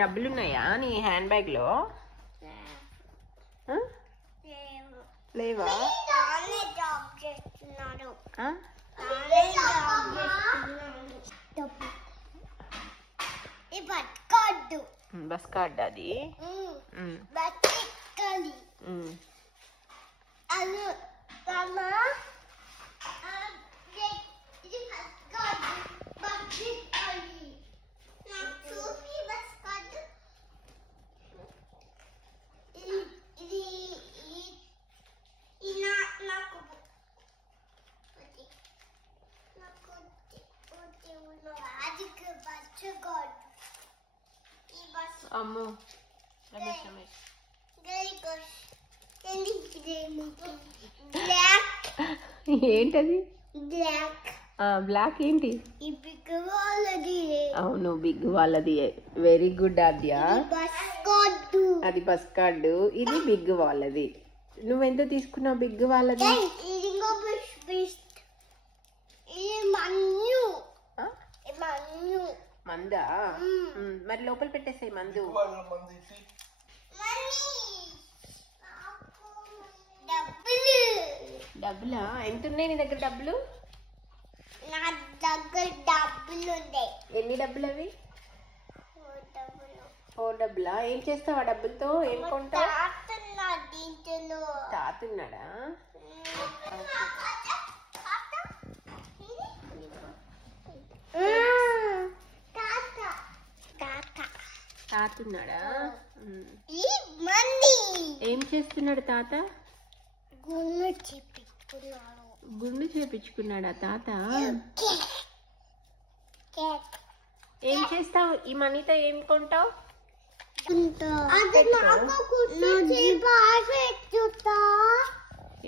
డబ్బులున్నాయా నీ hand bag లో? లేవా? బస్ కార్డ్ అది. అమ్మో ఏంటది? బ్లాక్ ఏంటి? అవును బిగ్ వాళ్ళది. వెరీ గుడ్ ఆద్య. అది బస్ కార్డు, ఇది బిగ్ వాళ్ళది. నువ్వెంత తీసుకున్నావు బిగ్ వాళ్ళది? మందా? మరి లోపల పెట్టేసాయి మందు. డబ్బులా? ఎంత ఉన్నాయి నీ దగ్గర డబ్బులు? నా దగ్గర డబ్బులు ఉన్నాయి. ఎన్ని డబ్బులు అవి? 4 డబ్బులా? ఏం చేస్తావు ఆ డబ్బులతో? ఏం కొంటావు? తాత ఉన్నాడా? తాత ఉన్నాడా? ఏం చేస్తున్నాడు తాత? గుండు చేపించుకున్నాడా తాత? ఏం చేస్తావు ఈ మనీతో? ఏం కొంటావు?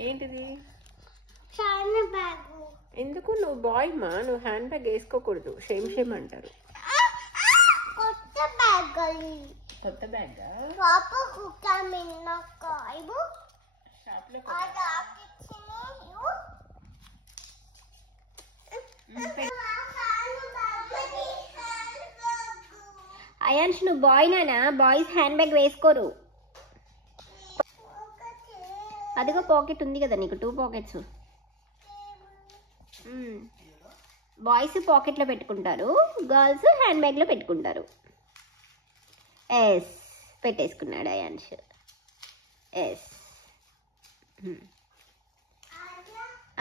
ఏంటిది? ఎందుకు? నువ్వు బాయ్ మా, నువ్వు హ్యాండ్ బ్యాగ్ వేసుకోకూడదు. షేమ్ అంటారు. కొత్త బ్యాగ్ అయాన్ష్, నువ్వు బాయ్ నానా? బాయ్స్ హ్యాండ్ బ్యాగ్ వేసుకోరు. అదిగో పాకెట్ ఉంది కదా నీకు, 2 పాకెట్స్. బాయ్స్ పాకెట్లో పెట్టుకుంటారు, గర్ల్స్ హ్యాండ్ బ్యాగ్లో పెట్టుకుంటారు. ఎస్, పెట్టేసుకున్నాడు అయాన్ష్. ఎస్,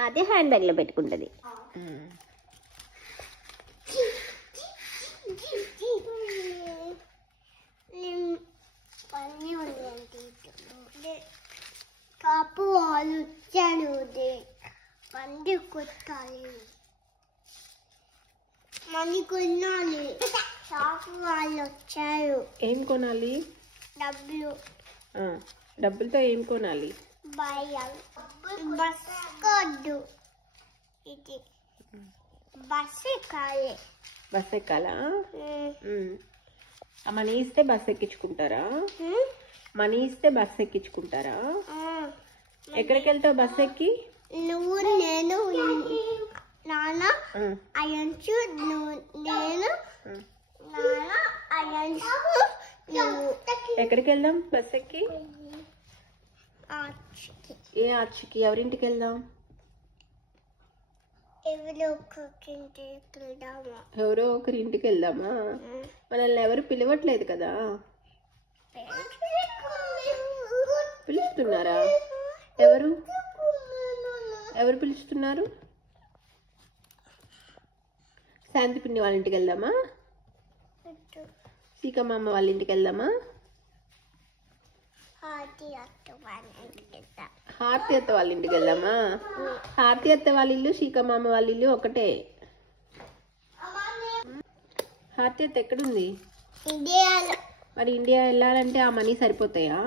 అదే హ్యాండ్ బ్యాగ్లో పెట్టుకుంటుంది. కాపు వాళ్ళు వచ్చాడు, పండి కొట్టాలి, మనీ కొనాలి. షాపు వాళ్ళు వచ్చారు. ఏం కొనాలి? డబ్బులు. డబ్బులతో ఏం కొనాలి? Bus card. ఇది బస్ ఎక్కాలి. బస్ ఎక్కాలా? మనీ ఇస్తే బస్ ఎక్కించుకుంటారా? మనీ ఇస్తే బస్ ఎక్కించుకుంటారా? ఎక్కడికి వెళ్తావు బస్ ఎక్కి? నువ్వు, నేను, నాన్న, అయ్యంచు, నేను, నాన్న, అయ్యంచు, నువ్వు. ఎక్కడికి వెళ్దాం బస్ ఎక్కి? ఆర్చ్కి. ఏ ఆర్చ్కి? ఎవరింటికి వెళ్దాం? ఎవరో ఒకరి ఇంటికి వెళ్దామా? మనల్ని ఎవరు పిలవట్లేదు కదా. పిలుస్తున్నారా? ఎవరు పిలుస్తున్నారు? శాంతి పిన్ని వాళ్ళ ఇంటికి వెళ్దామా? సీకమ్మ వాళ్ళ ఇంటికి వెళ్దామా? హారతి అత్త వాళ్ళ ఇంటికి వెళ్దామా? హారతి అత్త వాళ్ళ ఇల్లు, సీకమ్మ వాళ్ళ ఇల్లు ఒకటే. హారతి అత్త ఎక్కడుంది? మరి ఇండియా వెళ్ళాలంటే ఆ మనీ సరిపోతాయా?